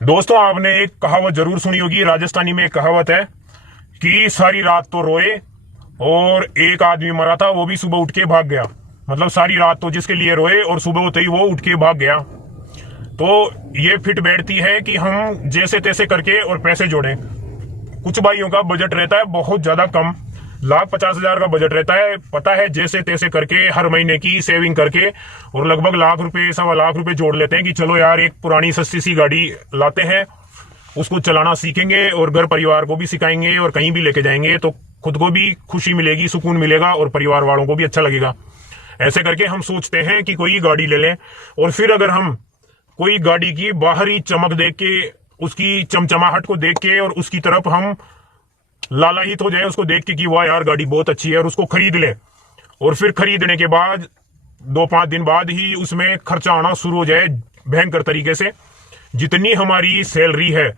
दोस्तों, आपने एक कहावत जरूर सुनी होगी। राजस्थानी में एक कहावत है कि सारी रात तो रोए और एक आदमी मरा था, वो भी सुबह उठ के भाग गया। मतलब सारी रात तो जिसके लिए रोए और सुबह होते ही वो उठ के भाग गया। तो ये फिट बैठती है कि हम जैसे तैसे करके और पैसे जोड़ें। कुछ भाइयों का बजट रहता है बहुत ज्यादा कम, 1,50,000 का बजट रहता है। पता है जैसे तैसे करके हर महीने की सेविंग करके और लगभग लाख रुपए 1.25 लाख रुपए जोड़ लेते हैं कि चलो यार एक पुरानी सस्ती सी गाड़ी लाते हैं, उसको चलाना सीखेंगे और घर परिवार को भी सिखाएंगे और कहीं भी लेके जाएंगे तो खुद को भी खुशी मिलेगी, सुकून मिलेगा और परिवार वालों को भी अच्छा लगेगा। ऐसे करके हम सोचते हैं कि कोई गाड़ी ले लें और फिर अगर हम कोई गाड़ी की बाहरी चमक देख के, उसकी चमचमाहट को देख के और उसकी तरफ हम लालायित हो जाए, उसको देख के कि वाह यार गाड़ी बहुत अच्छी है और उसको खरीद ले, और फिर खरीदने के बाद 2-5 दिन बाद ही उसमें खर्चा आना शुरू हो जाए भयंकर तरीके से। जितनी हमारी सैलरी है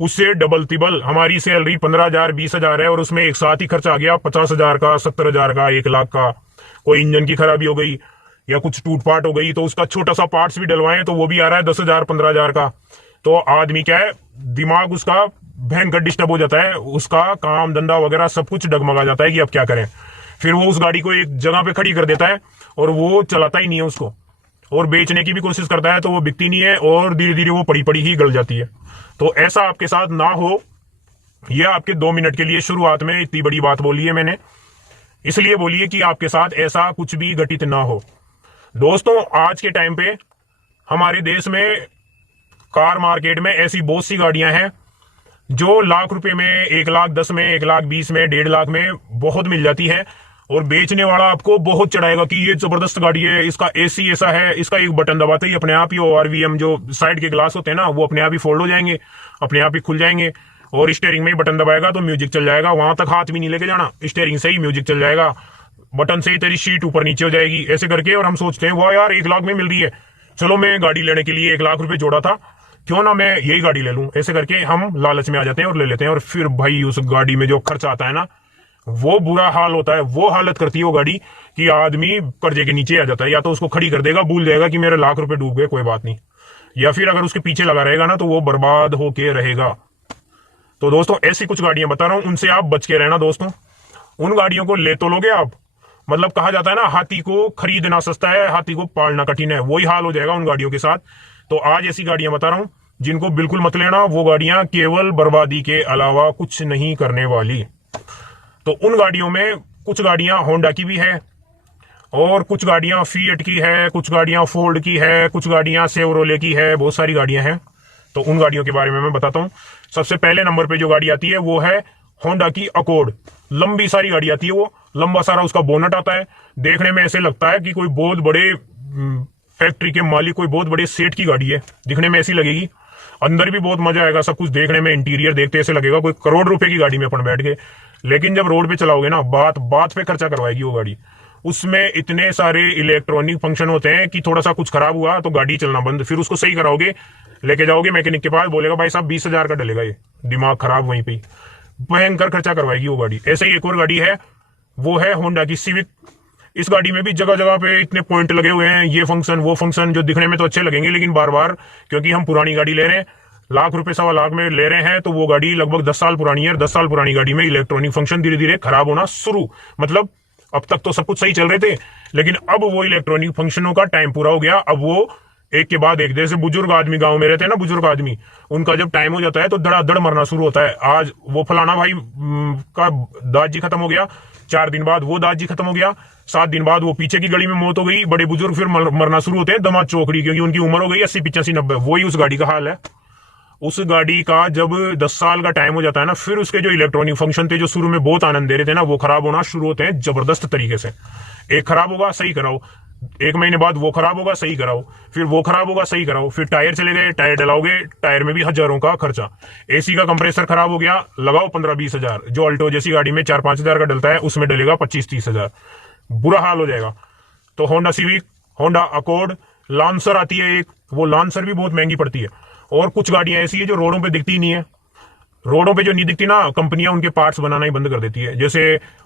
उससे डबल तिबल हमारी सैलरी 15,000 20,000 है और उसमें एक साथ ही खर्चा आ गया 50,000 का, 70,000 का, 1 लाख का। कोई इंजन की खराबी हो गई या कुछ टूट पाट हो गई तो उसका छोटा सा पार्ट्स भी डलवाएं तो वो भी आ रहा है 10,000 15,000 का। तो आदमी क्या है, दिमाग उसका भयंकर डिस्टर्ब हो जाता है, उसका काम धंधा वगैरह सब कुछ डगमगा जाता है कि अब क्या करें। फिर वो उस गाड़ी को एक जगह पे खड़ी कर देता है और वो चलाता ही नहीं है उसको, और बेचने की भी कोशिश करता है तो वो बिकती नहीं है और धीरे धीरे वो पड़ी पड़ी ही गल जाती है। तो ऐसा आपके साथ ना हो, यह आपके 2 मिनट के लिए शुरुआत में इतनी बड़ी बात बोली है मैंने, इसलिए बोलिए कि आपके साथ ऐसा कुछ भी घटित ना हो। दोस्तों, आज के टाइम पे हमारे देश में कार मार्केट में ऐसी बहुत सी गाड़ियां हैं जो लाख रुपए में, 1,10,000 में, 1,20,000 में, 1.5 लाख में बहुत मिल जाती है। और बेचने वाला आपको बहुत चढ़ाएगा कि ये जबरदस्त गाड़ी है, इसका एसी ऐसा है, इसका एक बटन दबाते ही अपने आप ही ORVM जो साइड के ग्लास होते हैं ना, वो अपने आप ही फोल्ड हो जाएंगे, अपने आप ही खुल जाएंगे, और स्टीयरिंग में ही बटन दबाएगा तो म्यूजिक चल जाएगा। वहां तक हाथ भी नहीं लेके जाना, स्टीयरिंग से ही म्यूजिक चल जाएगा, बटन से ही तेरी शीट ऊपर नीचे हो जाएगी। ऐसे करके और हम सोचते हैं वाह यार 1 लाख में मिल रही है, चलो मैं गाड़ी लेने के लिए 1 लाख रुपए जोड़ा था, क्यों ना मैं यही गाड़ी ले लूं। ऐसे करके हम लालच में आ जाते हैं और ले लेते हैं। और फिर भाई उस गाड़ी में जो खर्चा आता है ना, वो बुरा हाल होता है। वो हालत करती है वो गाड़ी कि आदमी कर्जे के नीचे आ जाता है। या तो उसको खड़ी कर देगा, भूल जाएगा कि मेरे लाख रुपए डूब गए, कोई बात नहीं, या फिर अगर उसके पीछे लगा रहेगा ना तो वो बर्बाद होके रहेगा। तो दोस्तों, ऐसी कुछ गाड़ियां बता रहा हूं, उनसे आप बच के रहना दोस्तों। उन गाड़ियों को ले तो लोगे आप, मतलब कहा जाता है ना, हाथी को खरीदना सस्ता है, हाथी को पालना कठिन है, वही हाल हो जाएगा उन गाड़ियों के साथ। तो आज ऐसी गाड़ियां बता रहा हूं जिनको बिल्कुल मत लेना। वो गाड़ियां केवल बर्बादी के अलावा कुछ नहीं करने वाली। तो उन गाड़ियों में कुछ गाड़ियां होंडा की भी है और कुछ गाड़ियां फिएट की है, कुछ गाड़ियां फोर्ड की है, कुछ गाड़ियां सेवरोले की है, बहुत सारी गाड़ियां हैं। तो उन गाड़ियों के बारे में मैं बताता हूं। सबसे पहले नंबर पे जो गाड़ी आती है वो है होंडा की अकॉर्ड। लंबी सारी गाड़ी आती है, वो लंबा सारा उसका बोनट आता है। देखने में ऐसे लगता है कि कोई बहुत बड़े फैक्ट्री के मालिक, कोई बहुत बड़े सेठ की गाड़ी है, दिखने में ऐसी लगेगी। अंदर भी बहुत मजा आएगा, सब कुछ देखने में, इंटीरियर देखते ऐसे लगेगा कोई करोड़ रुपए की गाड़ी में अपन बैठ गए। लेकिन जब रोड पे चलाओगे ना, बात बात पे खर्चा करवाएगी वो गाड़ी। उसमें इतने सारे इलेक्ट्रॉनिक फंक्शन होते हैं कि थोड़ा सा कुछ खराब हुआ तो गाड़ी चलना बंद। फिर उसको सही कराओगे, लेके जाओगे मैकेनिक के पास, बोलेगा भाई साहब 20,000 का डलेगा, ये दिमाग खराब वहीं पे। भयंकर खर्चा करवाएगी वो गाड़ी। ऐसे ही एक और गाड़ी है, वो है होंडा की सिविक। इस गाड़ी में भी जगह जगह पे इतने पॉइंट लगे हुए हैं, ये फंक्शन वो फंक्शन, जो दिखने में तो अच्छे लगेंगे लेकिन बार बार, क्योंकि हम पुरानी गाड़ी ले रहे हैं, लाख रुपए 1.25 लाख में ले रहे हैं, तो वो गाड़ी लगभग 10 साल पुरानी है। 10 साल पुरानी गाड़ी में इलेक्ट्रॉनिक फंक्शन धीरे धीरे खराब होना शुरू। मतलब अब तक तो सब कुछ सही चल रहे थे, लेकिन अब वो इलेक्ट्रॉनिक फंक्शनों का टाइम पूरा हो गया। अब वो एक के बाद एक, जैसे बुजुर्ग आदमी गांव में रहते हैं ना, बुजुर्ग आदमी, उनका जब टाइम हो जाता है तो धड़ाधड़ मरना शुरू होता है। आज वो फलाना भाई का दादाजी खत्म हो गया, 4 दिन बाद वो दादाजी खत्म हो गया, 7 दिन बाद वो पीछे की गली में मौत हो गई। बड़े बुजुर्ग फिर मरना शुरू होते हैं दमाद चौकड़ी, क्योंकि उनकी उम्र हो गई 80 85 90। वही उस गाड़ी का हाल है। उस गाड़ी का जब 10 साल का टाइम हो जाता है ना, फिर उसके जो इलेक्ट्रॉनिक फंक्शन थे जो शुरू में बहुत आनंद दे रहे थे ना, वो खराब होना शुरू होते हैं जबरदस्त तरीके से। एक खराब होगा, सही कराओ, 1 महीने बाद वो खराब होगा, सही कराओ, फिर वो खराब होगा, सही कराओ, फिर टायर चले गए, टायर डलाओगे, टायर में भी हजारों का खर्चा। एसी का कंप्रेसर खराब हो गया, लगाओ 15-20 हजार। जो अल्टो जैसी गाड़ी में 4-5 हजार का डलता है, उसमें डलेगा 25-30 हजार। बुरा हाल हो जाएगा। तो Honda civic, Honda accord, lancer आती है एक, वो लांसर भी बहुत महंगी पड़ती है। और कुछ गाड़ियां ऐसी है जो रोडों पे दिखती ही नहीं है। रोडों पे जो नहीं दिखती ना, कंपनियां उनके पार्ट्स बनाना ही बंद कर देती है। जैसे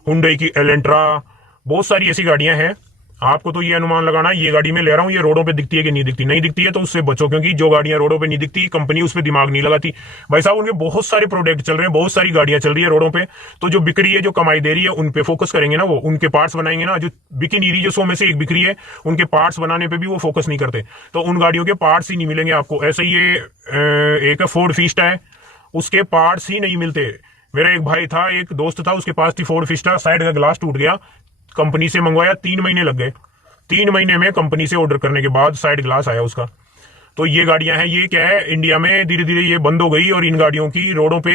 हुंडई की एलेंट्रा, बहुत सारी ऐसी गाड़ियां हैं आपको तो ये अनुमान लगाना है, ये गाड़ी मैं ले रहा हूं, ये रोडों पे दिखती है कि नहीं दिखती, नहीं दिखती है तो उससे बचो, क्योंकि जो गाड़ियां रोडों पे नहीं दिखती कंपनी उस पर दिमाग नहीं लगाती। भाई साहब उनके बहुत सारे प्रोडक्ट चल रहे हैं, बहुत सारी गाड़ियां चल रही है रोडों पे, तो जो बिक्री है, जो कमाई दे रही है, उन पे फोकस करेंगे ना, वो उनके पार्ट्स बनाएंगे ना, जो बिकी नहीं रही, जो 100 में से एक बिक्री है, उनके पार्ट्स बनाने पर भी वो फोकस नहीं करते, तो उन गाड़ियों के पार्ट्स ही नहीं मिलेंगे आपको। ऐसे ये एक फोर्ड फिस्टा है, उसके पार्ट्स ही नहीं मिलते। मेरा एक भाई था, एक दोस्त था, उसके पास थी फोर्ड फिस्टा, साइड का ग्लास टूट गया, कंपनी से मंगवाया, 3 महीने लग गए, 3 महीने में कंपनी से ऑर्डर करने के बाद साइड ग्लास आया उसका। तो ये गाड़ियां हैं, ये क्या है, इंडिया में धीरे धीरे ये बंद हो गई और इन गाड़ियों की रोडों पे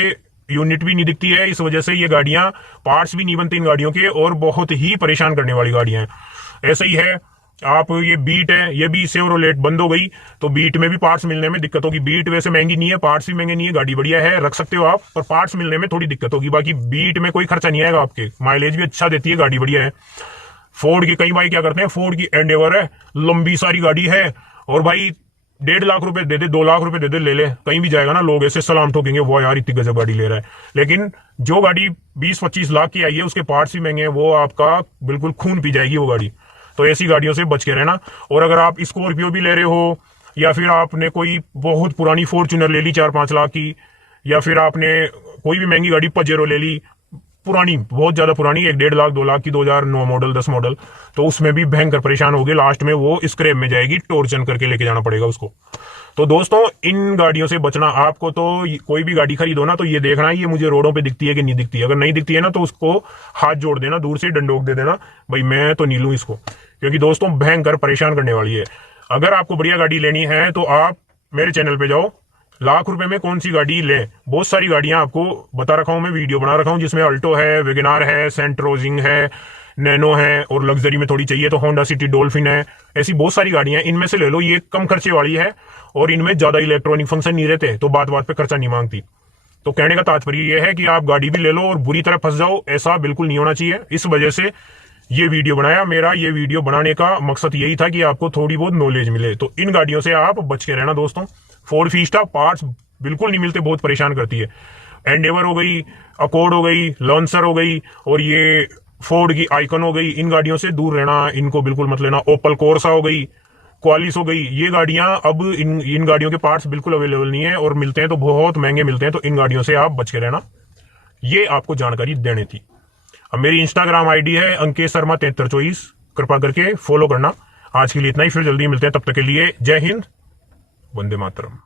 यूनिट भी नहीं दिखती है, इस वजह से ये गाड़ियां, पार्ट्स भी नहीं बनते इन गाड़ियों के, और बहुत ही परेशान करने वाली गाड़ियां हैं। ऐसा ही है, आप ये बीट है, ये भी सेवरोलेट बंद हो गई, तो बीट में भी पार्ट्स मिलने में दिक्कत होगी। बीट वैसे महंगी नहीं है, पार्ट्स भी महंगे नहीं है, गाड़ी बढ़िया है, रख सकते हो आप, पर पार्ट्स मिलने में थोड़ी दिक्कत होगी। बाकी बीट में कोई खर्चा नहीं आएगा आपके, माइलेज भी अच्छा देती है, गाड़ी बढ़िया है। फोर्ड की कई भाई क्या करते हैं, फोर्ड की एंडेवर है, लंबी सारी गाड़ी है, और भाई 1.5 लाख रुपए दे दे, 2 लाख रुपए दे दे, ले ले, कहीं भी जाएगा ना लोग ऐसे सलाम ठोकेंगे, वो यार इतनी गजब गाड़ी ले रहा है। लेकिन जो गाड़ी 20-25 लाख की आई है, उसके पार्ट्स भी महंगे हैं, वो आपका बिल्कुल खून पी जाएगी वो गाड़ी। तो ऐसी गाड़ियों से बच के रहना। और अगर आप स्कॉर्पियो भी ले रहे हो, या फिर आपने कोई बहुत पुरानी फॉर्च्यूनर ले ली 4-5 लाख की, या फिर आपने कोई भी महंगी गाड़ी पजेरो ले ली, पुरानी, बहुत ज्यादा पुरानी, 1-1.5 लाख 2 लाख की, 2009 मॉडल 10 मॉडल, तो उसमें भी भयंकर परेशान होगे, लास्ट में वो स्क्रैप में जाएगी, टोर्चन करके लेके जाना पड़ेगा उसको। तो दोस्तों इन गाड़ियों से बचना। आपको तो कोई भी गाड़ी खरीदो ना, तो ये देखना है ये मुझे रोडों पे दिखती है कि नहीं दिखती है। अगर नहीं दिखती है ना, तो उसको हाथ जोड़ देना, दूर से डंडोक दे देना, भाई मैं तो नहीं लूं इसको, क्योंकि दोस्तों भयंकर परेशान करने वाली है। अगर आपको बढ़िया गाड़ी लेनी है तो आप मेरे चैनल पे जाओ, लाख रुपए में कौन सी गाड़ी लें, बहुत सारी गाड़ियां आपको बता रखा हूं, मैं वीडियो बना रखा हूं, जिसमें अल्टो है, वेगनार है, सेंट्रोजिंग है, नैनो है, और लग्जरी में थोड़ी चाहिए तो होंडा सिटी डॉल्फिन है। ऐसी बहुत सारी गाड़ियां, इनमें से ले लो, ये कम खर्चे वाली है और इनमें ज्यादा इलेक्ट्रॉनिक फंक्शन नहीं रहते, तो बात बात पे खर्चा नहीं मांगती। तो कहने का तात्पर्य यह है कि आप गाड़ी भी ले लो और बुरी तरह फंस जाओ, ऐसा बिल्कुल नहीं होना चाहिए। इस वजह से ये वीडियो बनाया। मेरा ये वीडियो बनाने का मकसद यही था कि आपको थोड़ी बहुत नॉलेज मिले। तो इन गाड़ियों से आप बच के रहना दोस्तों। फोर्ड फिस्टा पार्ट्स बिल्कुल नहीं मिलते, बहुत परेशान करती है। एंडेवर हो गई, अकॉर्ड हो गई, लॉन्सर हो गई, और ये फोर्ड की आइकन हो गई, इन गाड़ियों से दूर रहना, इनको बिल्कुल मत लेना। ओपल कोर्सा हो गई, क्वालिस हो गई, ये गाड़ियां अब इन गाड़ियों के पार्ट्स बिल्कुल अवेलेबल नहीं है, और मिलते हैं तो बहुत महंगे मिलते हैं, तो इन गाड़ियों से आप बच के रहना। ये आपको जानकारी देनी थी। अब मेरी इंस्टाग्राम आईडी है अंकेश शर्मा 7324, कृपा करके फॉलो करना। आज के लिए इतना ही, फिर जल्दी मिलते हैं, तब तक के लिए जय हिंद, वंदे मातरम।